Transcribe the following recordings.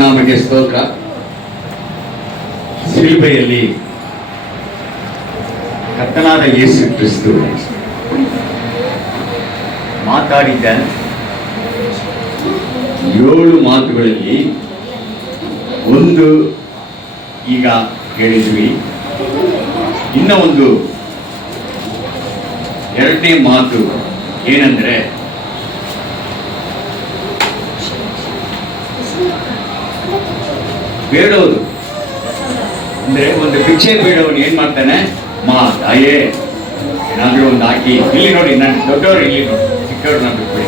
ನಾಮಕ್ಕೆ ಸ್ತೋತ್ರ. ಶಿಲ್ಬೆಯಲ್ಲಿ ಕರ್ತನಾದ ಯೇಸು ಕ್ರಿಸ್ತು ಮಾತಾಡಿದ್ದ ಏಳು ಮಾತುಗಳಲ್ಲಿ ಒಂದು ಈಗ ಹೇಳಿದ್ವಿ. ಇನ್ನ ಒಂದು ಎರಡನೇ ಮಾತು ಏನಂದ್ರೆ ಬೇಡೋದು. ಅಂದ್ರೆ ಒಂದು ಭಿಕ್ಷೆ ಬೇಡವನು ಏನ್ ಮಾಡ್ತಾನೆ? ಮಾ, ತಾಯೇ, ಏನಾದ್ರೂ ಒಂದು ಹಾಕಿ. ಇಲ್ಲಿ ನೋಡಿ, ನಾನು ದೊಡ್ಡವರು ಇಲ್ಲಿ ನೋಡಿ, ಚಿಕ್ಕವ್ರು ನಾನು ಬಿಟ್ಬಿಡಿ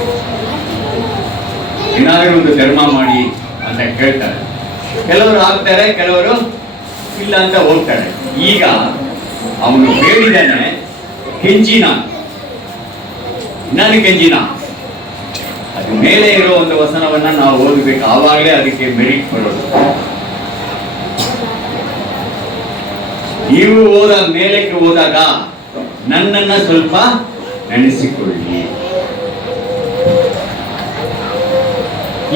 ಏನಾದ್ರೂ ಒಂದು ಧರ್ಮ ಮಾಡಿ ಅಂತ ಕೇಳ್ತಾರೆ. ಕೆಲವರು ಹಾಕ್ತಾರೆ, ಕೆಲವರು ಇಲ್ಲ ಅಂತ ಹೋಗ್ತಾರೆ. ಈಗ ಅವನು ಬೇಡಿದಾನೆ ಕೆಂಜಿನ ನಾನು ಕೆಂಜಿನ ಅದು ಮೇಲೆ ಇರೋ ಒಂದು ವಸನವನ್ನ ನಾವು ಓದಬೇಕು. ಆವಾಗಲೇ ಅದಕ್ಕೆ ಮೆರಿಟ್ ಬರೋದು ನೀವು ಹೋದ ಮೇಲಕ್ಕೆ ಹೋದಾಗ ನನ್ನನ್ನ ಸ್ವಲ್ಪ ನೆನೆಸಿಕೊಳ್ಳಿ.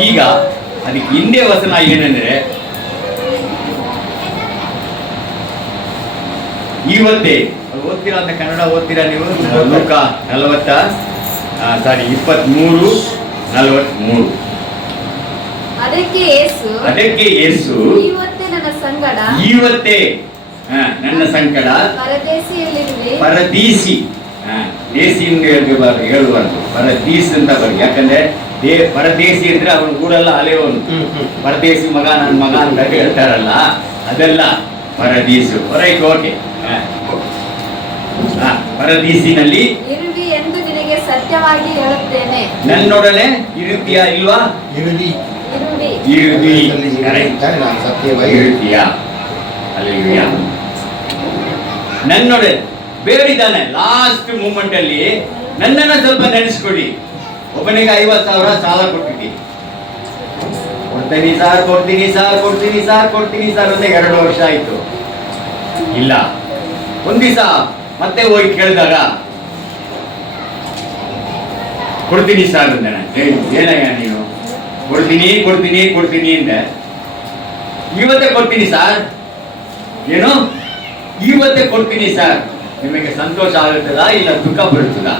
ಈಗ ಅದಕ್ಕೆ ಹಿಂದೆ ವಸನ ಏನಂದ್ರೆ ಇವತ್ತೇ ಓದ್ತೀರಾ ಅಂತ ಕನ್ನಡ ಓದ್ತೀರಾ ನೀವು? ಲೋಕ ನಲವತ್ತ ಸಾರಿ ಇಪ್ಪತ್ಮೂರು ನಲವತ್ಮೂರು. ಅದಕ್ಕೆ ಏಸು ಅದಕ್ಕೆ ಯೇಸು ಇವತ್ತೇ ನನ್ನ ಸಂಗಡ ಇವತ್ತೇ ಹ, ನನ್ನ ಸಂಕಟ ಪರದೇಶಿಯಲ್ಲಿರುವೆ ಪರದೀಸಿ ಹ, ದೇಸಿಯಿಂದ ಹೇಳಬಾರ್ದು ಹೇಳಬಾರ್ದು ಪರದೀಸ್ ಅಂತ ಬರ್ ಯಾಕಂದ್ರೆ ದೇ ಪರದೇಸಿ ಅಂದ್ರೆ ಅವನು ಊರೆಲ್ಲ ಅಲೆಯವನು ಪರದೇಸಿ ಮಗ ನನ್ನ ಮಗ ಅಂತ ಹೇಳ್ತಾರಲ್ಲ ಅದೆಲ್ಲ ಪರದೀಸು ರೈಟ್ ಓಕೆ ಪರದೀಸಿನಲ್ಲಿ ಇರುವಿ ಎಂದು ನಿನಗೆ ಸತ್ಯವಾಗಿ ಹೇಳುತ್ತೇನೆ ನನ್ನೊಡನೆ ಇರುತ್ತೀಯಾ ಇಲ್ವಾ ಇರುವಿ ಇರುವಿ ಇರುದಿ ಇರುತ್ತಾನೆ, ನಾನು ಸತ್ಯವಾಗಿ ಇರುತ್ತೀಯಾ ಅಲ್ಲಿಯ ನನ್ನೊಡೆ ಬೇಡಿದ್ದಾನೆ ಲಾಸ್ಟ್ ಮೂಮೆಂಟ್ ಅಲ್ಲಿ ನನ್ನನ್ನ ಸ್ವಲ್ಪ ನೆನೆಸ್ಕೊಡಿ ಒಬ್ಬನಿಗೆ ಐವತ್ತು ಸಾವಿರ ಸಾಲ ಕೊಟ್ಟಿದ್ದಿ ಕೊಡ್ತೀನಿ ಸಾರ್ ಕೊಡ್ತೀನಿ ಸಾರ್ ಕೊಡ್ತೀನಿ ಸಾರ್ ಕೊಡ್ತೀನಿ ಸಾರ್ ಅಂತ ಎರಡು ವರ್ಷ ಆಯ್ತು. ಇಲ್ಲ. ಒಂದ್ ದಿವಸ ಮತ್ತೆ ಹೋಗಿ ಕೇಳಿದಾಗ ಕೊಡ್ತೀನಿ ಸಾರ್ ಅಂತ ಏ, ಏನಯ್ಯ ನೀನು? ಕೊಡ್ತೀನಿ ಕೊಡ್ತೀನಿ ಕೊಡ್ತೀನಿ ಅಂದೆ. ಇವತ್ತೇ ಕೊಡ್ತೀನಿ ಸರ್ ಏನು? ಇವತ್ತೇ ಕೊಡ್ತೀನಿ ಸರ್. ನಿಮಗೆ ಸಂತೋಷ ಆಗುತ್ತದ ಇಲ್ಲ ದುಃಖ ಬರುತ್ತದ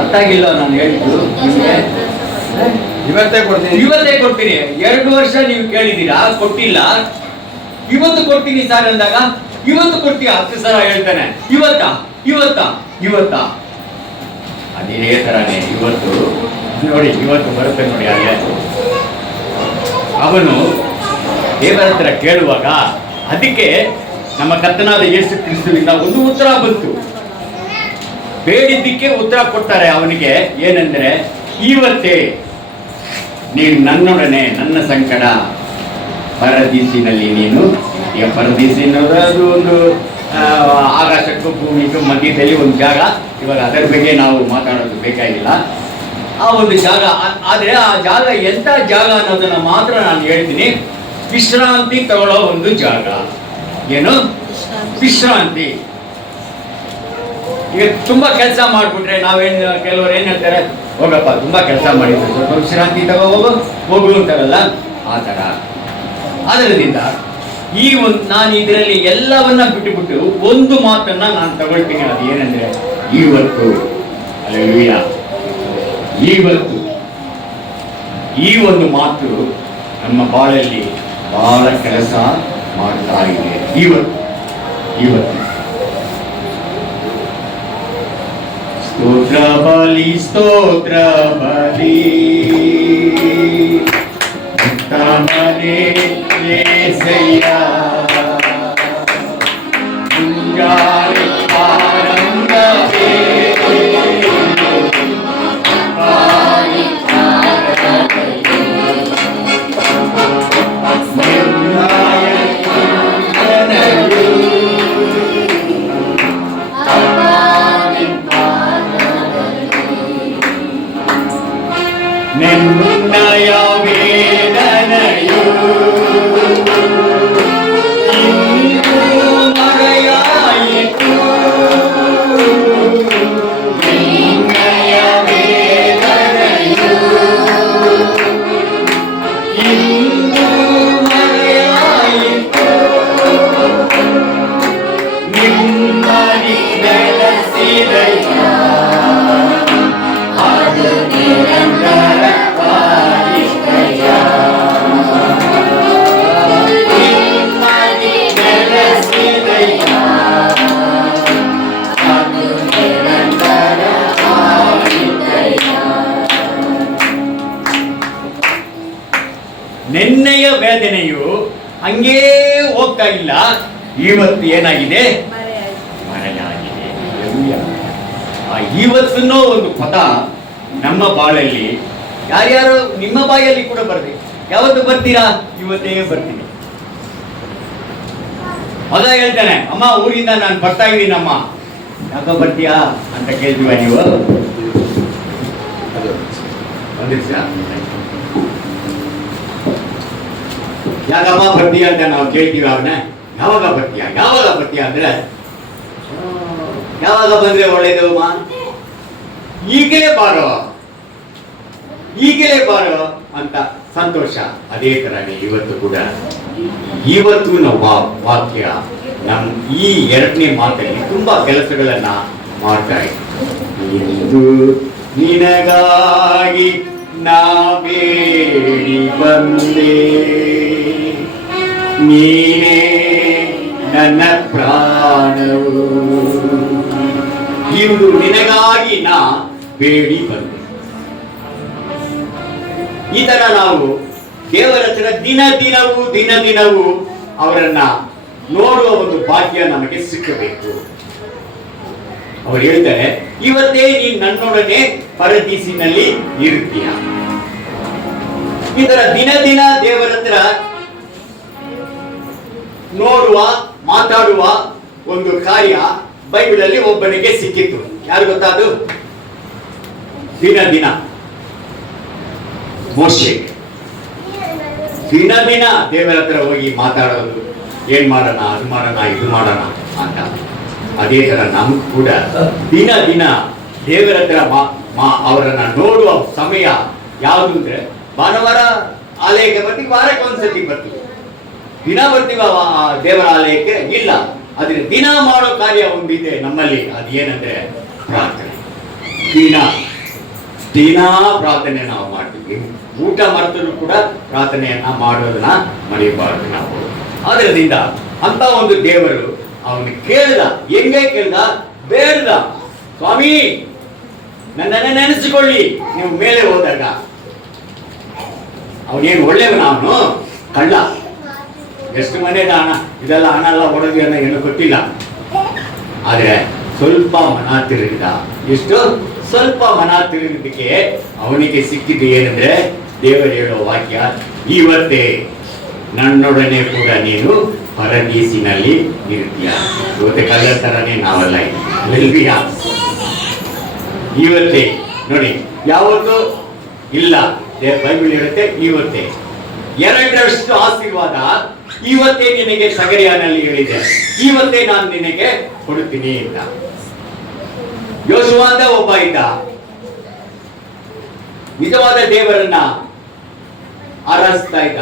ಅರ್ಥ ಆಗಿಲ್ಲ ನಾನು ಹೇಳಿದ್ದು. ನಿಮ್ಗೆ? ಇವತ್ತೇ ಕೊಡ್ತೀನಿ. ಇವತ್ತೇ ಕೊಡ್ತೀನಿ. ಎರಡು ವರ್ಷ ನೀವು ಕೇಳಿದ್ದೀರಾ? ಕೊಟ್ಟಿಲ್ಲ. ಇವತ್ತು ಕೊಡ್ತೀನಿ ಸರ್ ಅಂದಾಗ ಇವತ್ತು ಕೊಡ್ತೀಯ? ಹತ್ತು ಸಲ ಹೇಳ್ತಾನೆ. ಇವತ್ತ? ಇವತ್ತ? ಇವತ್ತ? ಅದೇ ತರನೇ ಇವತ್ತು. ನೋಡಿ ಇವತ್ತು ಬರುತ್ತೆ ನೋಡಿ ಅಲ್ಲೇ ಅವನು ದೇವರ ಹತ್ರ ಕೇಳುವಾಗ ಅದಕ್ಕೆ ನಮ್ಮ ಕರ್ತನಾದ ಯೇಸು ಕ್ರಿಸ್ತನಿಂದ ಒಂದು ಉತ್ತರ ಬಂತು. ಬೇಡಿದ್ದಕ್ಕೆ ಉತ್ತರ ಕೊಡ್ತಾರೆ ಅವನಿಗೆ ಏನಂದ್ರೆ ಇವತ್ತೇ ನೀನು ನನ್ನೊಡನೆ, ನನ್ನ ಸಂಕಟ ಪರದೀಸಿನಲ್ಲಿ ನೀನು, ಈಗ ಪರದೀಸಿ ಅನ್ನೋದು ಒಂದು ಆಕಾಶಕ್ಕೂ ಭೂಮಿಗೂ ಮಧ್ಯದಲ್ಲಿ ಒಂದು ಜಾಗ. ಇವಾಗ ಅದರ ಬಗ್ಗೆ ನಾವು ಮಾತಾಡೋದು ಬೇಕಾಗಿಲ್ಲ. ಆ ಒಂದು ಜಾಗ ಆದರೆ ಆ ಜಾಗ ಎಂಥ ಜಾಗ ಅನ್ನೋದನ್ನು ಮಾತ್ರ ನಾನು ಹೇಳ್ತೀನಿ. ವಿಶ್ರಾಂತಿ ತಗೊಳ್ಳೋ ಒಂದು ಜಾಗ. ಏನು? ವಿಶ್ರಾಂತಿ. ಈಗ ತುಂಬಾ ಕೆಲಸ ಮಾಡ್ಬಿಟ್ರೆ ನಾವೇನ್, ಕೆಲವರು ಏನು ಹೇಳ್ತಾರೆ? ಹೋಗಪ್ಪ, ತುಂಬಾ ಕೆಲಸ ಮಾಡಿದ್ರು. ಸ್ವಲ್ಪ ವಿಶ್ರಾಂತಿ ತಗೋ, ಹೋಗು. ಹೋಗು ಅಂತಾರಲ್ಲ? ಆ ಥರ. ಅದರಿಂದ ಈ ಒಂದು, ನಾನು ಇದರಲ್ಲಿ ಎಲ್ಲವನ್ನ ಬಿಟ್ಟುಬಿಟ್ಟು ಒಂದು ಮಾತನ್ನ ನಾನು ತಗೊಳ್ತೀನಿ. ಅದು ಏನಂದ್ರೆ ಇವತ್ತು ಇವತ್ತು ಈ ಒಂದು ಮಾತು ನಮ್ಮ ಬಾಳಲ್ಲಿ ಬಹಳ ಕೆಲಸ ಮಾಡ್ತಾ ಇದೆ ಇವತ್ತು ಇವತ್ತು. ಸ್ತೋತ್ರ ಬಲಿ ಸ್ತೋತ್ರ ಬಲಿ. ಉತ್ತಮನೇ ಏಸಯ್ಯ ಮುಂಜಾನೆ ಹಂಗೇ ಹೋಗ್ತಾ ಇಲ್ಲ. ಇವತ್ತು ಏನಾಗಿದೆ? ಮರೆಯಾಗಿದೆ. ಆ ಇವತ್ತನ್ನೋ ಒಂದು ಪದ ನಮ್ಮ ಬಾಳಲ್ಲಿ ಯಾರ್ಯಾರು ನಿಮ್ಮ ಬಾಯಲ್ಲಿ ಕೂಡ ಬರ್ತೀವಿ ಯಾವತ್ತು ಬರ್ತೀರಾ? ಇವತ್ತೇ ಬರ್ತೀನಿ. ಪದ ಹೇಳ್ತಾನೆ, ಅಮ್ಮ, ಊರಿಂದ ನಾನು ಬರ್ತಾ ಇದ್ದೀನಮ್ಮ. ಯಾಕ ಬರ್ತೀಯಾ ಅಂತ ಕೇಳ್ತೀವ ನೀವು? ಒಂದ್ ಬರ್ತೀಯ ಅಂತ ನಾವು ಕೇಳ್ತೀವಿ ಅವನ್ನ ಯಾವಾಗ ಬರ್ತೀಯ ಯಾವಾಗ ಬರ್ತೀಯ ಅಂದ್ರೆ ಯಾವಾಗ ಬಂದ್ರೆ ಒಳ್ಳೇದು ಅಮ್ಮ? ಈಗಲೇ ಬಾರೋ. ಈಗಲೇ ಬಾರೋ ಅಂತ ಸಂತೋಷ. ಅದೇ ತರನೇ ಇವತ್ತು ಕೂಡ. ಇವತ್ತು ನಾವು ವಾ- ವಾಕ್ಯ ನಮ್ ಈ ಎರಡನೇ ಮಾತಲ್ಲಿ ತುಂಬಾ ಕೆಲಸಗಳನ್ನ ಮಾಡ್ತಾ ಇಂದು. ನಿನಗಾಗಿ ನಾ ಬೇಡಿ ಬಂದೆ. ನೀನೇ ನನ್ನ ಪ್ರಾಣವು. ಇಂದು ನಿನಗಾಗಿ ನಾ ಬೇಡಿ ಬಂದೆ. ಈ ತರ ನಾವು ದೇವರ ಹತ್ರ ದಿನ ದಿನವೂ ದಿನ ದಿನವೂ ಅವರನ್ನ ನೋಡುವ ಒಂದು ಭಾಗ್ಯ ನಮಗೆ ಸಿಕ್ಕಬೇಕು. ಅವ್ರು ಹೇಳ್ತಾರೆ, ಇವತ್ತೇ ನೀನ್ ನನ್ನೊಡನೆ ಪರದೀಸಿನಲ್ಲಿ ಇರ್ತೀಯ. ತರ ದಿನ ದಿನ ದೇವರ ಹತ್ರ ನೋಡುವ, ಮಾತಾಡುವ ಒಂದು ಕಾರ್ಯ ಬೈಬಲಲ್ಲಿ ಒಬ್ಬನಿಗೆ ಸಿಕ್ಕಿತ್ತು. ಯಾರು ಗೊತ್ತಾದ್ರು ದಿನ ದಿನ ಮೋಶೆ. ದಿನ ದಿನ ದೇವರ ಹತ್ರ ಹೋಗಿ ಮಾತಾಡೋದು. ಏನ್ ಮಾಡೋಣ, ಅದು ಮಾಡೋಣ, ಇದು ಮಾಡೋಣ ಅಂತ. ಅದೇ ತರ ನಮಗ್ ಕೂಡ ದಿನ ದಿನ ದೇವರ ಹತ್ರ ಅವರನ್ನ ನೋಡುವ ಸಮಯ ಯಾವುದು ಅಂದ್ರೆ ಭಾನುವಾರ ಆಲಯಕ್ಕೆ ಬರ್ತೀವಿ, ವಾರಕ್ಕೆ ಒಂದ್ಸತಿ ಬರ್ತೀವಿ. ದಿನ ಬರ್ತೀವ ಆ ಇಲ್ಲ. ಆದ್ರೆ ದಿನ ಮಾಡೋ ಕಾರ್ಯ ಒಂದಿದೆ ನಮ್ಮಲ್ಲಿ. ಅದೇನಂದ್ರೆ ಪ್ರಾರ್ಥನೆ. ದಿನ. ದಿನ ಪ್ರಾರ್ಥನೆ ನಾವು ಮಾಡ್ತೀವಿ. ಊಟ ಮಾಡಿದ್ರು ಕೂಡ ಪ್ರಾರ್ಥನೆಯನ್ನ ಮಾಡೋದನ್ನ ಮರೆಯಬಾರದು ನಾವು. ಅದರಿಂದ ಅಂತ ಒಂದು ದೇವರು ಅವನು ಕೇಳ್ದ. ಹೆಂಗೆ ಕೇಳ್ದ? ಬೇಡ್ದ. ಸ್ವಾಮಿ, ನನ್ನನ್ನೇ ನೆನೆಸಿಕೊಳ್ಳಿ. ನೀವು ಮೇಲೆ ಹೋದಾಗ. ಅವನೇನು ಒಳ್ಳೆಯವನ ಅವನು? ಕಳ್ಳ. ಎಷ್ಟು ಮನೆದ ಹಣ ಇದೆಲ್ಲ ಹಣ ಎಲ್ಲ ಹೊಡೆದು ಅನ್ನ ಏನು ಗೊತ್ತಿಲ್ಲ ಆದರೆ ಸ್ವಲ್ಪ ಮನ ತಿರುಗಿದ ಎಷ್ಟು? ಸ್ವಲ್ಪ ಮನ ತಿರುಗಿದಕ್ಕೆ ಅವನಿಗೆ ಸಿಕ್ಕಿದ್ದು ಏನಂದ್ರೆ ದೇವರು ಹೇಳೋ ವಾಕ್ಯ, ಇವತ್ತೇ ನನ್ನೊಡನೆ ಕೂಡ ನೀನು ಪರದೀಸಿನಲ್ಲಿ ಇರ್ತೀಯ ಇವತ್ತೆ ಕಲ್ಲ ತರನೇ ನಾವೆಲ್ಲ ಇಲ್ವಿಯ ಇವತ್ತೇ. ನೋಡಿ, ಯಾವತ್ತು? ಇಲ್ಲ. ಬೈಬಲ್ ಇರುತ್ತೆ ಇವತ್ತೇ. ಎರಡರಷ್ಟು ಆಶೀರ್ವಾದ ಇವತ್ತೇ ನಿನಗೆ ಸಗರಿಯಾನಲ್ಲಿ ಹೇಳಿದೆ. ಇವತ್ತೇ ನಾನು ನಿನಗೆ ಕೊಡುತ್ತೀನಿ ಅಂತ. ಯೋಸುವ ಅಂತ ಒಬ್ಬ ಇದ್ದ. ನಿಜವಾದ ದೇವರನ್ನ ಆರಾಧಿಸ್ತಾ ಇದ್ದ.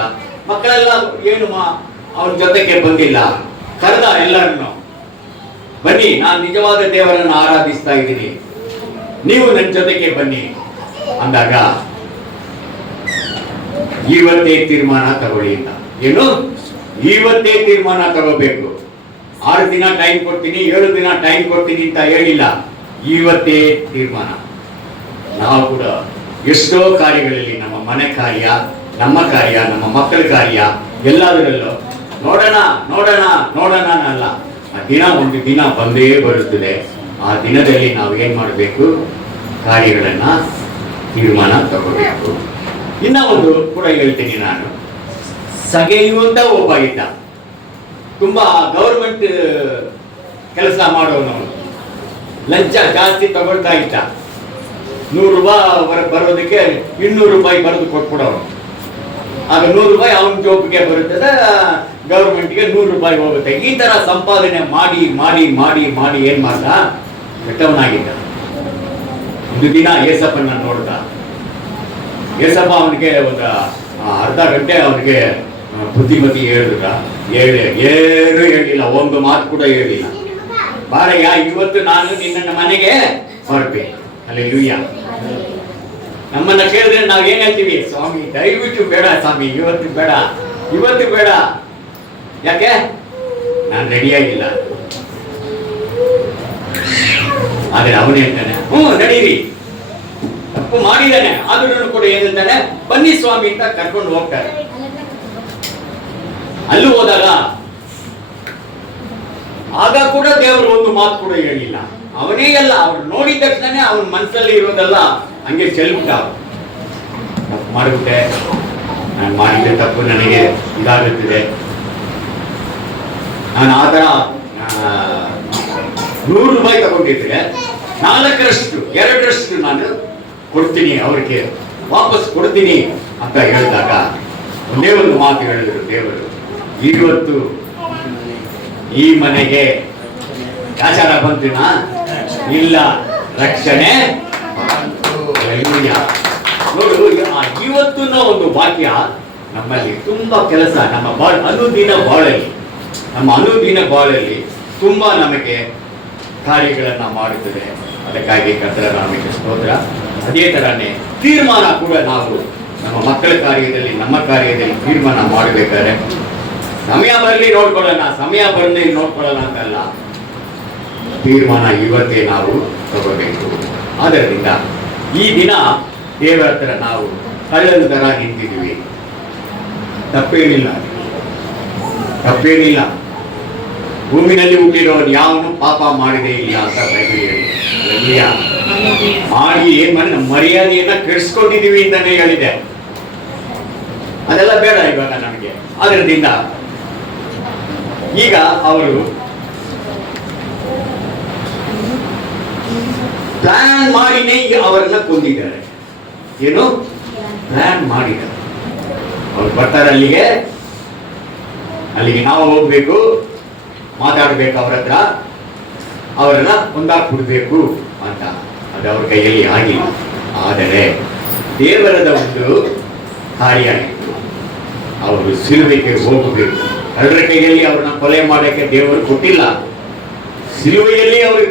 ಮಕ್ಕಳೆಲ್ಲ ಏನು ಮಾ ಅವನ ಜೊತೆಗೆ ಬಂದಿಲ್ಲ. ಕರೆದ ಎಲ್ಲರನ್ನು, ಬನ್ನಿ, ನಾನು ನಿಜವಾದ ದೇವರನ್ನ ಆರಾಧಿಸ್ತಾ ಇದ್ದೀನಿ. ನೀವು ನನ್ನ ಜೊತೆಗೆ ಬನ್ನಿ ಅಂದಾಗ, ಇವತ್ತೇ ತೀರ್ಮಾನ ತಗೊಳ್ಳಿ ಅಂತ. ಏನು? ಇವತ್ತೇ ತೀರ್ಮಾನ ತಗೋಬೇಕು. ಆರು ದಿನ ಟೈಮ್ ಕೊಡ್ತೀನಿ, ಏಳು ದಿನ ಟೈಮ್ ಕೊಡ್ತೀನಿ ಅಂತ ಹೇಳಿಲ್ಲ. ಇವತ್ತೇ ತೀರ್ಮಾನ. ನಾವು ಕೂಡ ಎಷ್ಟೋ ಕಾರ್ಯಗಳಲ್ಲಿ ನಮ್ಮ ಮನೆ ಕಾರ್ಯ, ನಮ್ಮ ಕಾರ್ಯ, ನಮ್ಮ ಮಕ್ಕಳ ಕಾರ್ಯ, ಎಲ್ಲದರಲ್ಲೂ ನೋಡೋಣ ನೋಡೋಣ ನೋಡೋಣ ಅಲ್ಲ ಆ ದಿನ ಒಂದು ದಿನ ಬಂದೇ ಬರುತ್ತದೆ. ಆ ದಿನದಲ್ಲಿ ನಾವು ಏನು ಮಾಡಬೇಕು? ಕಾರ್ಯಗಳನ್ನು ತೀರ್ಮಾನ ತಗೋಬೇಕು. ಇನ್ನೂ ಒಂದು ಕೂಡ ಹೇಳ್ತೀನಿ ನಾನು. ಸಗೆಯುವಂತ ಒಬ್ಬ ಇದ್ದ. ತುಂಬಾ ಗೌರ್ಮೆಂಟ್ ಕೆಲಸ ಮಾಡೋನು ಲಂಚ ಜಾಸ್ತಿ ತಗೊಳ್ತಾ ಇದ್ದ. ನೂರು ರೂಪಾಯಿ ಬರ- ಬರೋದಕ್ಕೆ ಇನ್ನೂರು ರೂಪಾಯಿ ಬರೆದು ಕೊಟ್ಬಿಡೋನು. ಆಗ ನೂರು ರೂಪಾಯಿ ಅವನ ಜೋಬಿಗೆ ಬರುತ್ತದೆ ಗೌರ್ಮೆಂಟ್ಗೆ ನೂರು ರೂಪಾಯಿ ಹೋಗುತ್ತೆ. ಈ ತರ ಸಂಪಾದನೆ ಮಾಡಿ ಮಾಡಿ ಮಾಡಿ ಮಾಡಿ ಏನ್ ಮಾಡ್ದ? ಕೆಟ್ಟವನಾಗಿದ್ದ ಒಂದು ದಿನ ಏಸಪ್ಪನ ನೋಡ್ದ. ಏಸಪ್ಪ ಅವನಿಗೆ ಒಂದು ಅರ್ಧ ಗಂಟೆ ಅವನಿಗೆ ಬುದ್ಧಿಮತಿ ಹೇಳಿದ್ರ? ಹೇಳಿ, ಏನು ಹೇಳಿಲ್ಲ, ಒಂದು ಮಾತು ಕೂಡ ಹೇಳಿಲ್ಲ. ಬಾರಯ್ಯ, ಇವತ್ತು ನಾನು ನಿನ್ನ ಮನೆಗೆ ಹೊರಪೆ ಅಲ್ಲಿ ನಮ್ಮನ್ನ ಕೇಳಿದ್ರೆ ನಾವು ಏನ್ ಹೇಳ್ತೀವಿ? ಸ್ವಾಮಿ, ದಯವಿಟ್ಟು ಬೇಡ ಸ್ವಾಮಿ, ಇವತ್ತು ಬೇಡ ಇವತ್ತು ಬೇಡ. ಯಾಕೆ? ನಾನು ರೆಡಿಯಾಗಿಲ್ಲ ಆದ್ರೆ ಅವನು ಹೇಳ್ತಾನೆ ಹ್ಞೂ, ನಡೀರಿ. ತಪ್ಪು ಮಾಡಿದ್ದಾನೆ, ಆದ್ರೂ ಕೂಡ ಏನಂತಾನೆ, ಬನ್ನಿ ಸ್ವಾಮಿ ಅಂತ ಕರ್ಕೊಂಡು ಹೋಗ್ತಾರೆ. ಅಲ್ಲಿ ಹೋದಾಗ ಆಗ ಕೂಡ ದೇವರು ಒಂದು ಮಾತು ಕೂಡ ಹೇಳಿಲ್ಲ. ಅವನೇ ಎಲ್ಲ, ಅವ್ರು ನೋಡಿದ ತಕ್ಷಣ ಅವನ ಮನಸ್ಸಲ್ಲಿ ಇರೋದೆಲ್ಲ ಹಂಗೆ ಚೆಲ್ಬಿಟ್ಟ ತಪ್ಪು ಮಾಡಿಬಿಟ್ಟೆ. ನಾನು ಮಾಡಿದ ತಪ್ಪು, ನನಗೆ ಇದಾಗುತ್ತಿದೆ. ನಾನು ಆ ಥರ ನೂರು ರೂಪಾಯಿ ತಗೊಂಡಿದ್ರೆ ನಾಲ್ಕರಷ್ಟು ಎರಡರಷ್ಟು ನಾನು ಕೊಡ್ತೀನಿ ಅವ್ರಿಗೆ. ವಾಪಸ್ ಕೊಡ್ತೀನಿ ಅಂತ ಹೇಳಿದಾಗ ಒಂದೇ ಒಂದು ಮಾತು ಹೇಳಿದ್ರು ದೇವರು. ಇವತ್ತು ಈ ಮನೆಗೆ ಆಚಾರ ಬಂತಿನ? ಇಲ್ಲ, ರಕ್ಷಣೆ. ನೋಡು ಇವತ್ತಿನ ಒಂದು ವಾಕ್ಯ ನಮ್ಮಲ್ಲಿ ತುಂಬಾ ಕೆಲಸ, ನಮ್ಮ ಬಾಳ್ ಅನುದಿನ ಬಾಳಲ್ಲಿ. ನಮ್ಮ ಅನುದಿನ ಬಾಳಲ್ಲಿ ತುಂಬಾ ನಮಗೆ ಕಾರ್ಯಗಳನ್ನ ಮಾಡುತ್ತದೆ ಅದಕ್ಕಾಗಿ ಕರ್ತನ ನಮಗೆ ಸ್ತೋತ್ರ. ಅದೇ ತರಾನೇ ತೀರ್ಮಾನ ಕೂಡ ನಾವು ನಮ್ಮ ಮಕ್ಕಳ ಕಾರ್ಯದಲ್ಲಿ, ನಮ್ಮ ಕಾರ್ಯದಲ್ಲಿ ತೀರ್ಮಾನ ಮಾಡಬೇಕಾದ್ರೆ ಸಮಯ ಬರಲಿ ನೋಡ್ಕೊಳ್ಳೋಣ, ಸಮಯ ಬರಲಿ ನೋಡ್ಕೊಳ್ಳೋಣ ಅಂತಲ್ಲ. ತೀರ್ಮಾನ ಇವತ್ತೇ ನಾವು ತಗೋಬೇಕು. ಆದ್ದರಿಂದ ಈ ದಿನ ದೇವರ ಹತ್ರ ನಾವು ಕಳ್ಳನ ತರ ನಿಂತಿದ್ದೀವಿ. ತಪ್ಪೇನಿಲ್ಲ. ತಪ್ಪೇನಿಲ್ಲ. ಭೂಮಿನಲ್ಲಿ ಹುಟ್ಟಿರೋನು ಯಾವನು ಪಾಪ ಮಾಡಿದೆ ಇಲ್ಲ ಅಂತ ಹೇಳಿ. ಮಾಡಿ ಏನ್ ಮಾಡಿ ಮರ್ಯಾದೆಯನ್ನ ಕೆಡಿಸ್ಕೊಂಡಿದೀವಿ ಅಂತಾನೆ ಹೇಳಿದೆ. ಅದೆಲ್ಲ ಬೇಡ ಇವಾಗ ನಮಗೆ. ಅದರದಿಂದ ಈಗ ಅವರು ಪ್ಲಾನ್ ಮಾಡಿನೇ ಈಗ ಅವರನ್ನ ಕೊಂದಿದ್ದಾರೆ. ಏನು? ಪ್ಲಾನ್ ಮಾಡಿದ್ದಾರೆ. ಅವ್ರು ಬರ್ತಾರೆ ಅಲ್ಲಿಗೆ. ಅಲ್ಲಿಗೆ ನಾವು ಹೋಗ್ಬೇಕು. ಮಾತಾಡ್ಬೇಕು ಅವ್ರ ಹತ್ರ. ಅವರನ್ನ ಕೊಂದಾಕ್ಬಿಡ್ಬೇಕು ಅಂತ. ಅದು ಅವ್ರ ಕೈಯಲ್ಲಿ ಆಗಿಲ್ಲ. ಆದರೆ ದೇವರದ ಒಂದು ಕಾರ್ಯ ಅವರು ಸಿಲುವೆಗೆ ಹೋಗಬೇಕು. ಅದರ ಕೈಯಲ್ಲಿ ಅವ್ರನ್ನ ಕೊಲೆ ಮಾಡಕ್ಕೆ ದೇವರು ಕೊಟ್ಟಿಲ್ಲ. ಸಿಲುವೆಯಲ್ಲಿ ಅವರು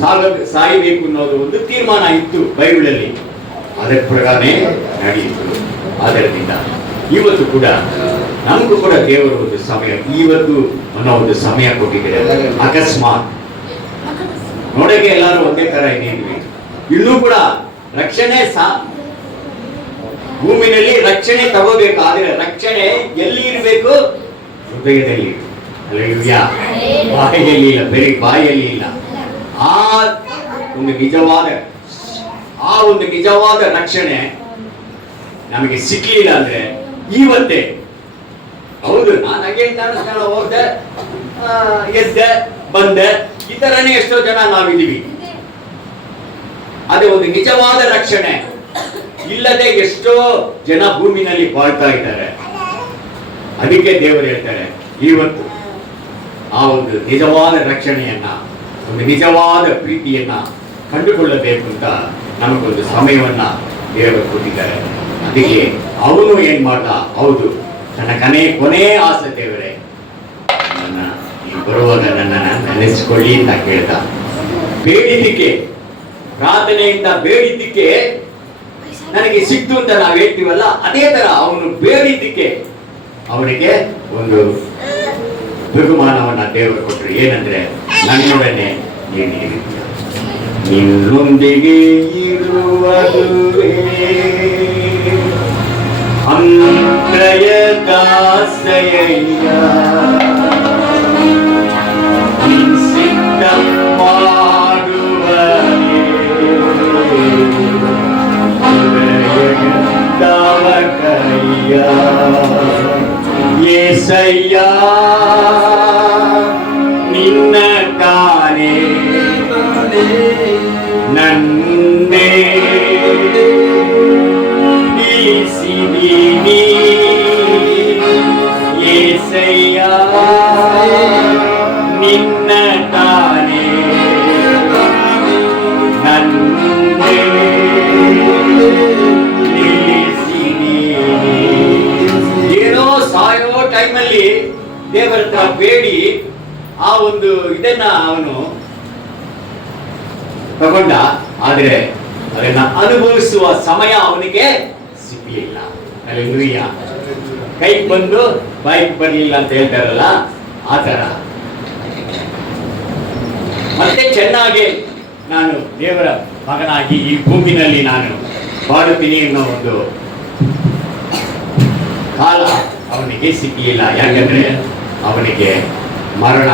ಸಾಗ, ಸಾಯಬೇಕು ಅನ್ನೋದು ಒಂದು ತೀರ್ಮಾನ ಇತ್ತು ಬೈಬಿಳಲ್ಲಿ ಅದರ ಪ್ರಕಾರನೇ ನಡೆಯಿತು ಆದ್ದರಿಂದ ಇವತ್ತು ಕೂಡ ನಮಗೂ ಕೂಡ ದೇವರು ಒಂದು ಸಮಯ, ಇವತ್ತು ಅನ್ನೋ ಒಂದು ಸಮಯ ಕೊಟ್ಟಿದ್ದಾರೆ. ಅಕಸ್ಮಾತ್. ನೋಡಕ್ಕೆ ಎಲ್ಲರೂ ಒಂದೇ ತರ ಇದೀವಿ ಇನ್ನೂ ಕೂಡ ರಕ್ಷಣೆ ಸಾ, ಭೂಮಿನಲ್ಲಿ ರಕ್ಷಣೆ ತಗೋಬೇಕು ಆದರೆ ರಕ್ಷಣೆ ಎಲ್ಲಿ ಇರಬೇಕು? ಹೃದಯದಲ್ಲಿ ಬಾಯಲ್ಲಿ ಇಲ್ಲ, ಬೇರೆ ಬಾಯಲ್ಲಿ ಇಲ್ಲ. ಆ ಒಂದು ನಿಜವಾದ, ಆ ಒಂದು ನಿಜವಾದ ರಕ್ಷಣೆ ನಮಗೆ ಸಿಕ್ಕಲಿಲ್ಲ ಅಂದ್ರೆ ಇವತ್ತೇ ಹೌದು, ನಾನು ಹಾಗೆ ನಾನು ಹೋದೆ ಎದ್ದೆ, ಬಂದೆ, ಈ ತರನೇ ಎಷ್ಟೋ ಜನ ನಾವಿದ್ದೀವಿ. ಅದೇ ಒಂದು ನಿಜವಾದ ರಕ್ಷಣೆ. ಇಲ್ಲದೆ ಎಷ್ಟೋ ಜನ ಭೂಮಿನಲ್ಲಿ ಬಾಳ್ತಾ ಇದ್ದಾರೆ. ಅದಕ್ಕೆ ದೇವರು ಹೇಳ್ತಾರೆ ಇವತ್ತು ಆ ಒಂದು ನಿಜವಾದ ರಕ್ಷಣೆಯನ್ನ, ಒಂದು ನಿಜವಾದ ಪ್ರೀತಿಯನ್ನ ಕಂಡುಕೊಳ್ಳಬೇಕು ಅಂತ ನಮಗೊಂದು ಸಮಯವನ್ನ ದೇವರು ಕೊಟ್ಟಿದ್ದಾರೆ. ಅದಕ್ಕೆ ಅವನು ಏನ್ ಮಾಡ್ದ? ಹೌದು ನನ್ನ ಕನೆ ಕೊನೆ ಆಸೆ ದೇವರೇ, ನನ್ನ ಬರುವಾಗ ನನ್ನನ್ನು ನೆನೆಸಿಕೊಳ್ಳಿ ಅಂತ ಕೇಳ್ದ. ಬೇಡಿದ್ದಕ್ಕೆ, ಪ್ರಾರ್ಥನೆಯಿಂದ ಬೇಡಿದ್ದಕ್ಕೆ ನನಗೆ ಸಿಕ್ತು ಅಂತ ನಾವು ಹೇಳ್ತೀವಲ್ಲ, ಅದೇ ತರ ಅವನು ಬೇಡಿದ್ದಕ್ಕೆ ಅವನಿಗೆ ಒಂದು ಬಹುಮಾನವನ್ನ ದೇವರು ಕೊಟ್ಟರು ಏನಂದ್ರೆ ನನ್ನೊಡನೆ ನೀನು ಇರುತ್ತೀಯ. ನಿನ್ನೊಂದಿಗೆ ಇರುವುದುವೇ ಅಂತ್ರಯದಾಸಯ್ಯ ನಿನ್ ಸಿದ್ಧ ಮಾಡುವನೇ Isaiah. ಬೇಡಿ ಆ ಒಂದು ಇದನ್ನ ಅವನು ತಗೊಂಡ. ಆದ್ರೆ ಅದನ್ನ ಅನುಭವಿಸುವ ಸಮಯ ಅವನಿಗೆ ಸಿಗ್ಲಿಲ್ಲ. ಕೈ ಕೈಗೆ ಬಂದು ಬೈಕ್ ಬರ್ಲಿಲ್ಲ ಅಂತ ಹೇಳ್ತಾರಲ್ಲ, ಆ ತರ ಮತ್ತೆ ಚೆನ್ನಾಗಿ ನಾನು ದೇವರ ಮಗನಾಗಿ ಈ ಭೂಮಿನಲ್ಲಿ ನಾನು ಬಾಳುತ್ತೀನಿ ಅನ್ನೋ ಒಂದು ಕಾಲ ಅವನಿಗೆ ಸಿಗ್ಲಿಲ್ಲ. ಯಾಕಂದ್ರೆ ಅವನಿಗೆ ಮರಣ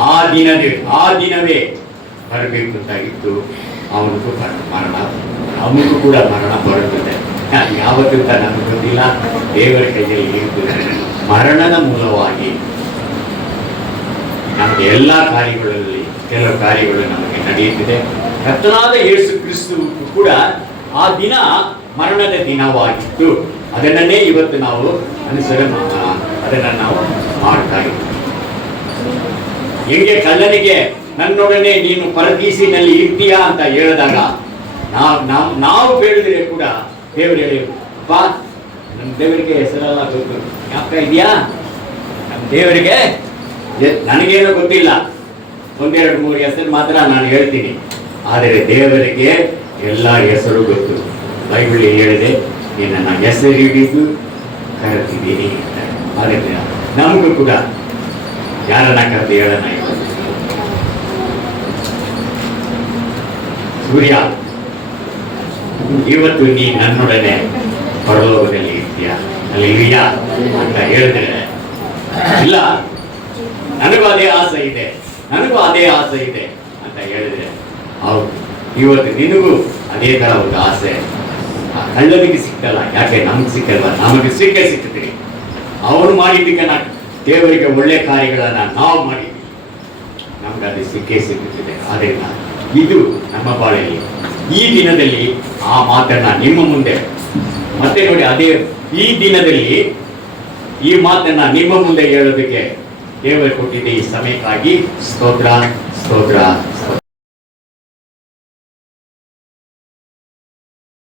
ಆ ದಿನವೇ ಆ ದಿನವೇ ಬರಬೇಕು ಅಂತಾಗಿತ್ತು ಅವನಿಗೂ ಮರ- ಮರಣ ಅವನಿಗೂ ಕೂಡ ಮರಣ ಬರುತ್ತದೆ. ಅದು ಯಾವತ್ತೂ ಅಂತ ನಮಗೆ ಗೊತ್ತಿಲ್ಲ ದೇವರ ಕೈಯಲ್ಲಿ ಇರುತ್ತದೆ ಮರಣದ ಮೂಲವಾಗಿ ನಮಗೆ ಎಲ್ಲ ಕಾರ್ಯಗಳಲ್ಲಿ ಕೆಲವು ಕಾರ್ಯಗಳು ನಮಗೆ ನಡೆಯುತ್ತಿದೆ. ಕರ್ತನಾದ ಯೇಸು ಕ್ರಿಸ್ತು ಕೂಡ ಆ ದಿನ ಮರಣದ ದಿನವಾಗಿತ್ತು. ಅದನ್ನೇ ಇವತ್ತು ನಾವು ಅನುಸರ ಅದನ್ನು ನಾವು ಮಾಡ್ತಾ ಇದ್ದ. ಹೆಂಗೆ ಕಲ್ಲನಿಗೆ ನನ್ನೊಡನೆ ನೀನು ಪರದೀಸಿನಲ್ಲಿ ಇರ್ತೀಯಾ ಅಂತ ಹೇಳಿದಾಗ ನಾವು ನಾವು ನಾವು ಬೇಡಿದ್ರೆ ಕೂಡ ದೇವರು ಹೇಳಿ ಬಾ ನಮ್ಮ ದೇವರಿಗೆ ಹೆಸರೆಲ್ಲ ಗೊತ್ತು ಯಾಕೆ ಇದೆಯಾ? ನಮ್ಮ ದೇವರಿಗೆ? ನನಗೇನು ಗೊತ್ತಿಲ್ಲ. ಒಂದೆರಡು ಮೂರು ಹೆಸರು ಮಾತ್ರ ನಾನು ಹೇಳ್ತೀನಿ. ಆದರೆ ದೇವರಿಗೆ ಎಲ್ಲ ಹೆಸರು ಗೊತ್ತು. ಬೈಬಲ್ ಹೇಳಿದೆ, ನಿನ್ನನ್ನು ಹೆಸರು ಹಿಡಿದು ಕರೆತಿದ್ದೀನಿ ಅಂತ. ಆದ್ದರಿಂದ ನಮಗೂ ಕೂಡ ಯಾರನ್ನ ಕರೆದು ಹೇಳೋಣ ಸೂರ್ಯ, ಇವತ್ತು ನೀ ನನ್ನೊಡನೆ ಪರಲೋಕದಲ್ಲಿ ಇರ್ತೀಯ? ಅಲ್ಲಿ ಇದೆಯಾ ಅಂತ ಹೇಳಿದ್ರೆ, ಇಲ್ಲ, ನನಗೂ ಅದೇ ಆಸೆ ಇದೆ, ನನಗೂ ಅದೇ ಆಸೆ ಇದೆ ಅಂತ ಹೇಳಿದ್ರೆ, ಹೌದು, ಇವತ್ತು ನಿನಗೂ ಅದೇ ತರ ಒಂದು ಆಸೆ. ಕಳ್ಳನಿಗೆ ಸಿಕ್ಕಲ್ಲ ಯಾಕೆ ನಮ್ಗೆ ಸಿಕ್ಕಲ್ವ? ನಮಗೆ ಸಿಕ್ಕೇ ಸಿಗ್ತದೆ ಅವನು ಮಾಡಿದ್ದಕ್ಕೆ ನಾನು ದೇವರಿಗೆ ಒಳ್ಳೆ ಕಾರ್ಯಗಳನ್ನು ನಾವು ಮಾಡಿದ್ವಿ ನಮ್ಗೆ ಅದು ಸಿಕ್ಕೇ ಸಿಗುತ್ತಿದೆ. ಆದ್ದರಿಂದ ಇದು ನಮ್ಮ ಬಾಳೆಯಲ್ಲಿ ಈ ದಿನದಲ್ಲಿ ಆ ಮಾತನ್ನ ನಿಮ್ಮ ಮುಂದೆ. ಮತ್ತೆ ನೋಡಿ ಅದೇ ಈ ದಿನದಲ್ಲಿ ಈ ಮಾತನ್ನ ನಿಮ್ಮ ಮುಂದೆ ಹೇಳೋದಕ್ಕೆ ದೇವರು ಕೊಟ್ಟಿದ್ದ ಈ ಸಮಯಕ್ಕಾಗಿ ಸ್ತೋತ್ರ ಸ್ತೋತ್ರ